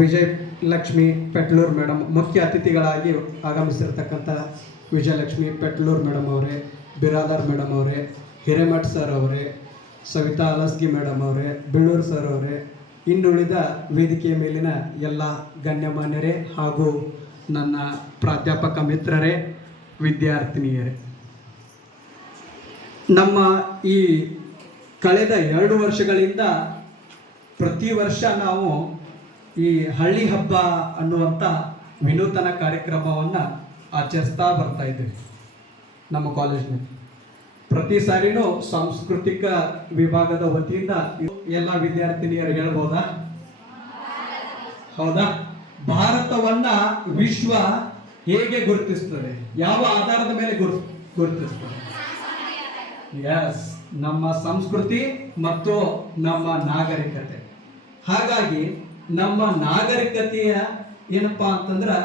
Vijayalakshmi ಪೆಟ್ಲೂರ್ madam ಮುಖ್ಯ ಅತಿಥಿಗಳಾಗಿ ಆಗಮಿಸಿರ್ತಕ್ಕಂಥ Vijayalakshmi ಪೆಟ್ಲೂರ್ madam ಅವರೇ, ಬಿರಾದಾರ್ ಮೇಡಮ್ ಅವರೇ, ಹಿರೇಮಠ್ ಸರ್ ಅವರೇ, ಸವಿತಾ ಅಲಸ್ಗಿ ಮೇಡಮ್ ಅವರೇ, ಬಿಳ್ಳೂರು ಸರ್ ಅವರೇ, ಇನ್ನುಳಿದ ವೇದಿಕೆಯ ಮೇಲಿನ ಎಲ್ಲ ಗಣ್ಯಮಾನ್ಯರೇ ಹಾಗೂ ನನ್ನ ಪ್ರಾಧ್ಯಾಪಕ ಮಿತ್ರರೇ, ವಿದ್ಯಾರ್ಥಿನಿಯರೇ, ನಮ್ಮ ಈ ಕಳೆದ 2 ವರ್ಷಗಳಿಂದ ಪ್ರತಿ ವರ್ಷ ನಾವು ಈ ಹಳ್ಳಿ ಹಬ್ಬ ಅನ್ನುವಂಥ ವಿನೂತನ ಕಾರ್ಯಕ್ರಮವನ್ನು ಆಚರಿಸ್ತಾ ಬರ್ತಾ ಇದ್ದೀವಿ. ನಮ್ಮ ಕಾಲೇಜಿನಲ್ಲಿ ಪ್ರತಿ ಸಾರಿನೂ ಸಾಂಸ್ಕೃತಿಕ ವಿಭಾಗದ ವತಿಯಿಂದ ಎಲ್ಲ ವಿದ್ಯಾರ್ಥಿನಿಯರು ಹೇಳ್ಬೋದಾ? ಹೌದಾ? ಭಾರತವನ್ನ ವಿಶ್ವ ಹೇಗೆ ಗುರುತಿಸ್ತದೆ? ಯಾವ ಆಧಾರದ ಮೇಲೆ ಗುರುತಿಸ್ತದೆ? ಎಸ್, ನಮ್ಮ ಸಂಸ್ಕೃತಿ ಮತ್ತು ನಮ್ಮ ನಾಗರಿಕತೆ. ಹಾಗಾಗಿ ನಮ್ಮ ನಾಗರಿಕತೆಯ ಏನಪ್ಪಾ ಅಂತಂದ್ರೆ